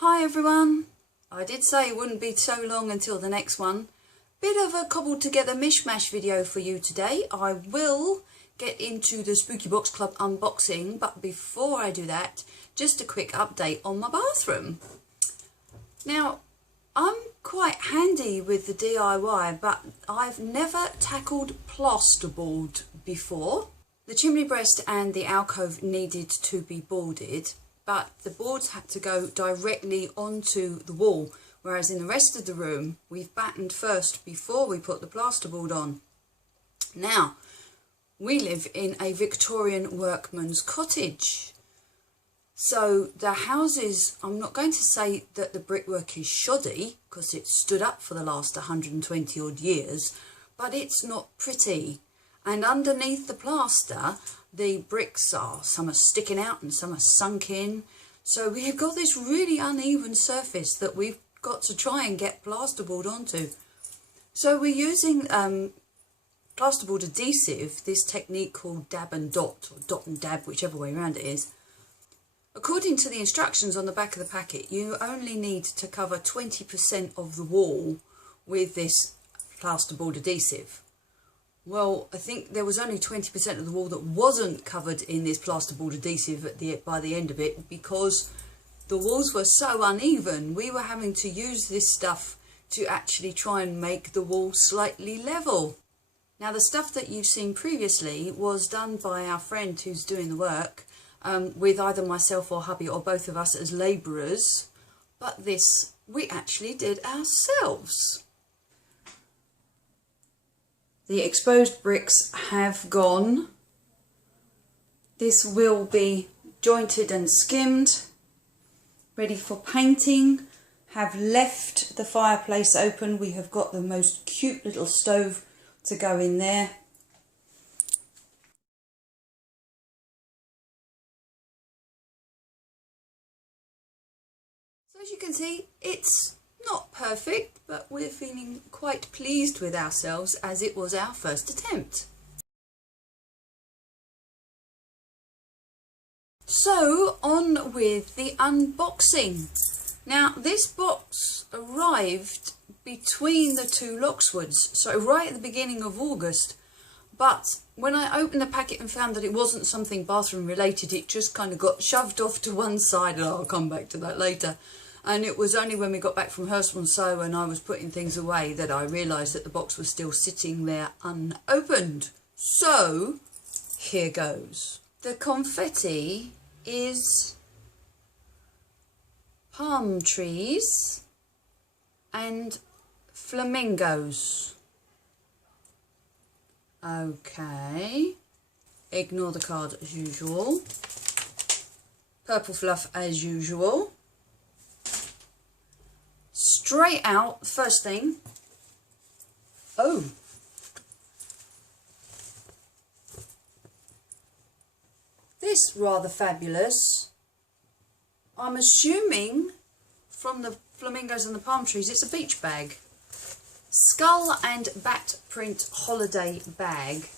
Hi everyone, I did say it wouldn't be so long until the next one. Bit of a cobbled together mishmash video for you today. I will get into the Spooky Box Club unboxing, but before I do that, just a quick update on my bathroom. Now, I'm quite handy with the DIY, but I've never tackled plasterboard before. The chimney breast and the alcove needed to be boarded, but the boards had to go directly onto the wall, whereas in the rest of the room we've battened first before we put the plasterboard on. Now, we live in a Victorian workman's cottage, so the houses, I'm not going to say that the brickwork is shoddy because it's stood up for the last 120 odd years, but it's not pretty. And underneath the plaster, the bricks are, some are sticking out and some are sunk in. So we've got this really uneven surface that we've got to try and get plasterboard onto. So we're using plasterboard adhesive, this technique called dab and dot, or dot and dab, whichever way around it is. According to the instructions on the back of the packet, you only need to cover 20% of the wall with this plasterboard adhesive. Well, I think there was only 20% of the wall that wasn't covered in this plasterboard adhesive by the end of it, because the walls were so uneven. We were having to use this stuff to actually try and make the wall slightly level. Now, the stuff that you've seen previously was done by our friend who's doing the work, with either myself or hubby or both of us as labourers, but this we actually did ourselves. The exposed bricks have gone. This will be jointed and skimmed, ready for painting. Have left the fireplace open. We have got the most cute little stove to go in there. So as you can see, it's not perfect, but we're feeling quite pleased with ourselves as it was our first attempt. So on with the unboxing. Now, this box arrived between the two Lockswoods, so right at the beginning of August, but when I opened the packet and found that it wasn't something bathroom related, it just kind of got shoved off to one side, and I'll come back to that later. And it was only when we got back from Hurstbourne and I was putting things away that I realised that the box was still sitting there unopened. So, here goes. The confetti is palm trees and flamingos. Okay. Ignore the card as usual. Purple fluff as usual. Straight out, first thing, oh, this rather fabulous. I'm assuming from the flamingos and the palm trees it's a beach bag. Skull and bat print holiday bag.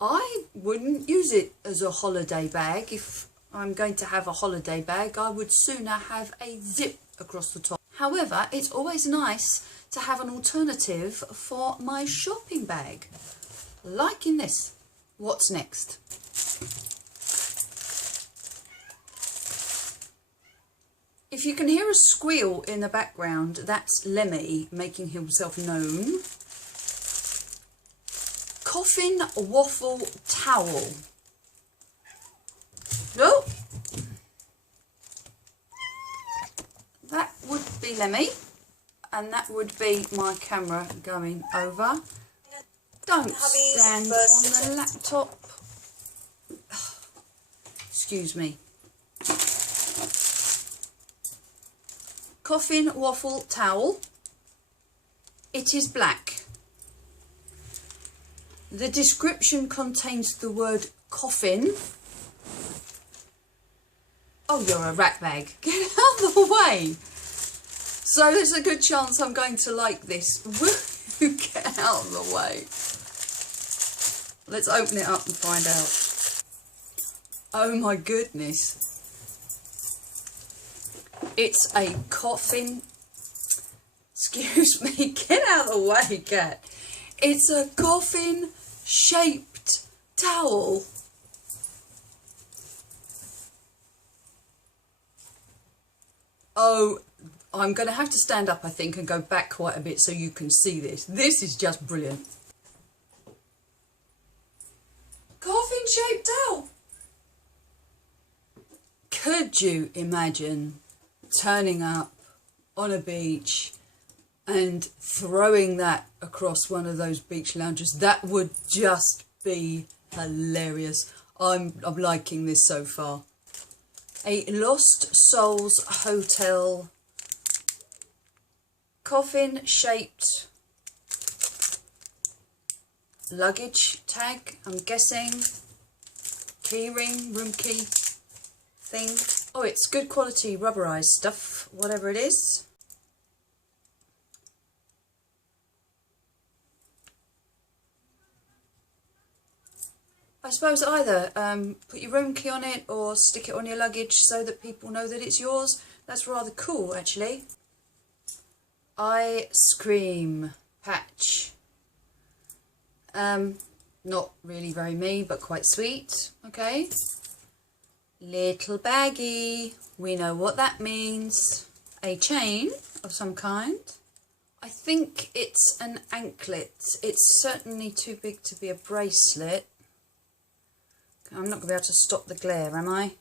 I wouldn't use it as a holiday bag. If I'm going to have a holiday bag, I would sooner have a zip across the top. However, it's always nice to have an alternative for my shopping bag, like in this. What's next? If you can hear a squeal in the background, that's Lemmy making himself known. Coffin waffle towel. No, that would be Lemmy, and that would be my camera going over. Don't stand on the laptop. Excuse me. Coffin waffle towel. It is black. The description contains the word coffin. Oh, you're a rat bag. Get out of the way. So there's a good chance I'm going to like this. Get out of the way. Let's open it up and find out. Oh my goodness. It's a coffin. Excuse me, get out of the way, cat. It's a coffin shaped towel. Oh, I'm going to have to stand up, I think, and go back quite a bit so you can see this. This is just brilliant. Coffin shaped towel. Could you imagine turning up on a beach and throwing that across one of those beach lounges? That would just be hilarious. I'm liking this so far. A Lost Souls Hotel coffin shaped luggage tag, I'm guessing. Key ring, room key thing. Oh, it's good quality rubberized stuff, whatever it is. I suppose either put your room key on it or stick it on your luggage so that people know that it's yours. That's rather cool, actually. Ice cream patch. Not really very me, but quite sweet. Okay. Little baggie. We know what that means. A chain of some kind. I think it's an anklet. It's certainly too big to be a bracelet. I'm not going to be able to stop the glare, am I?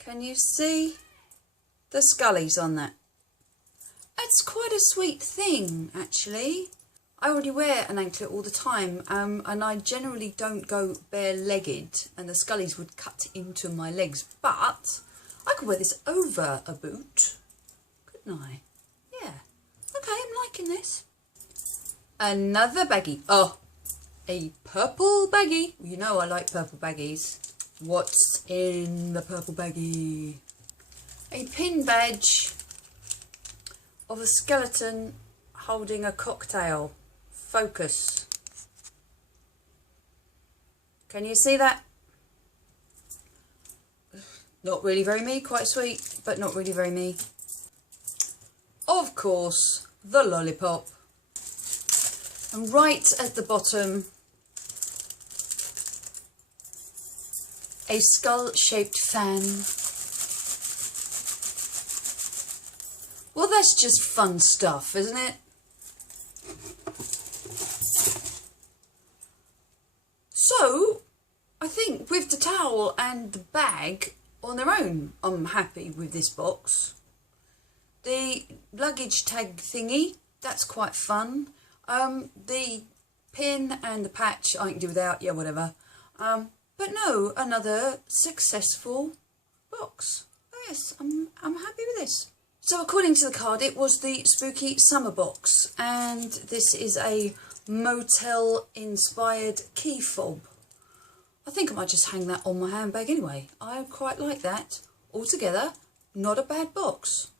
Can you see the scullies on that? It's quite a sweet thing, actually. I already wear an anklet all the time, and I generally don't go bare-legged, and the scullies would cut into my legs. But I could wear this over a boot, couldn't I? Yeah. Okay, I'm liking this. Another baggie. Oh. A purple baggie. You know I like purple baggies. What's in the purple baggie? A pin badge of a skeleton holding a cocktail. Focus. Can you see that? Not really very me, quite sweet, but not really very me. Of course, the lollipop. And right at the bottom, a skull-shaped fan. Well, that's just fun stuff, isn't it? So, I think with the towel and the bag on their own, I'm happy with this box. The luggage tag thingy, that's quite fun. The pin and the patch I can do without, yeah, whatever. But no, another successful box. Oh yes, I'm happy with this. So according to the card, it was the Spooky Summer box, and this is a motel-inspired key fob. I think I might just hang that on my handbag anyway. I quite like that. Altogether, not a bad box.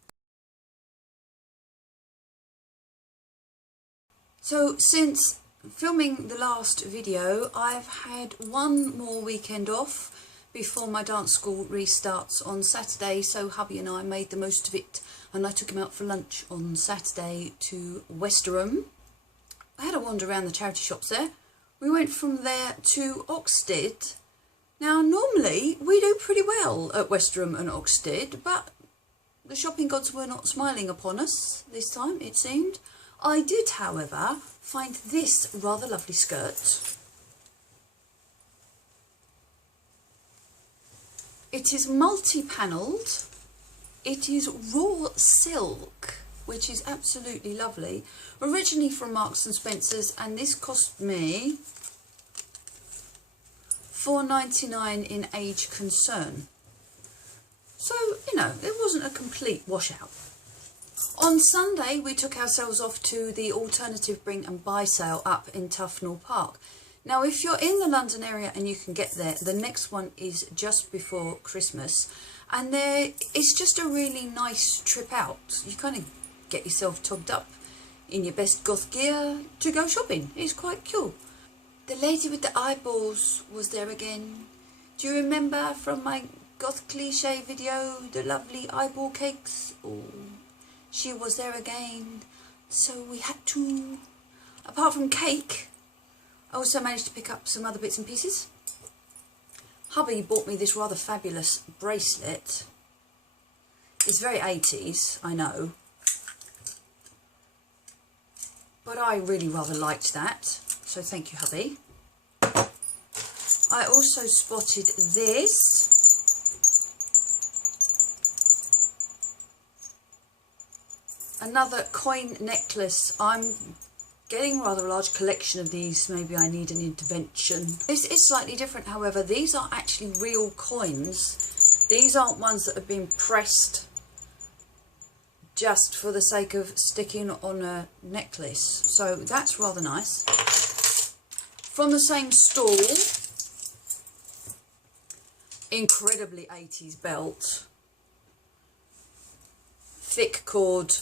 So since filming the last video, I've had one more weekend off before my dance school restarts on Saturday, so hubby and I made the most of it, and I took him out for lunch on Saturday to Westerham. I had a wander around the charity shops there. We went from there to Oxted. Now normally we do pretty well at Westerham and Oxted, but the shopping gods were not smiling upon us this time, it seemed. I did, however, find this rather lovely skirt. It is multi-panelled. It is raw silk, which is absolutely lovely. Originally from Marks and Spencer's, and this cost me £4.99 in Age Concern. So, you know, it wasn't a complete washout. On Sunday, we took ourselves off to the alternative bring and buy sale up in Tufnell Park. Now, if you're in the London area and you can get there, the next one is just before Christmas. And it's just a really nice trip out. You kind of get yourself togged up in your best goth gear to go shopping. It's quite cool. The lady with the eyeballs was there again. Do you remember from my goth cliche video, the lovely eyeball cakes. Oh, she was there again, so we had to. Apart from cake, I also managed to pick up some other bits and pieces. Hubby bought me this rather fabulous bracelet. It's very 80s, I know, but I really rather liked that, so thank you, hubby. I also spotted this. Another coin necklace. I'm getting a rather large collection of these. Maybe I need an intervention. This is slightly different, however. These are actually real coins. These aren't ones that have been pressed just for the sake of sticking on a necklace. So that's rather nice. From the same stall, incredibly 80s belt. Thick cord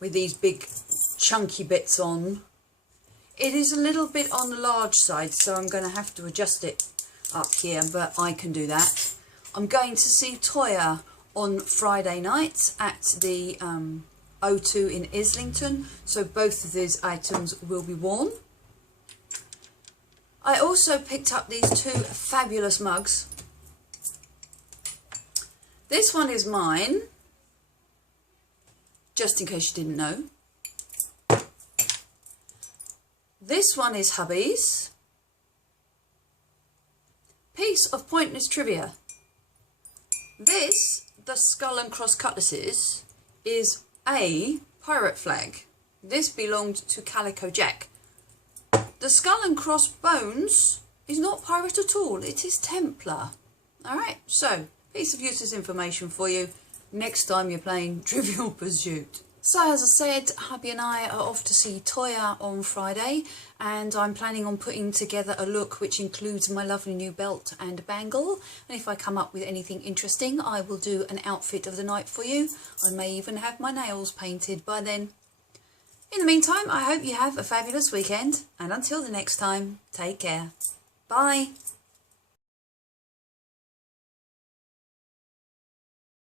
with these big chunky bits on. It is a little bit on the large side, so I'm going to have to adjust it up here, but I can do that. I'm going to see Toya on Friday night at the O2 in Islington, so both of these items will be worn. I also picked up these two fabulous mugs. This one is mine, just in case you didn't know. This one is hubby's. Piece of pointless trivia. This, the skull and cross cutlasses, is a pirate flag. This belonged to Calico Jack. The skull and cross bones is not pirate at all. It is Templar. Alright, so piece of useless information for you next time you're playing Trivial Pursuit. So as I said, hubby and I are off to see Toya on Friday, and I'm planning on putting together a look which includes my lovely new belt and bangle, and if I come up with anything interesting I will do an outfit of the night for you. I may even have my nails painted by then. In the meantime, I hope you have a fabulous weekend, and until the next time, take care. Bye.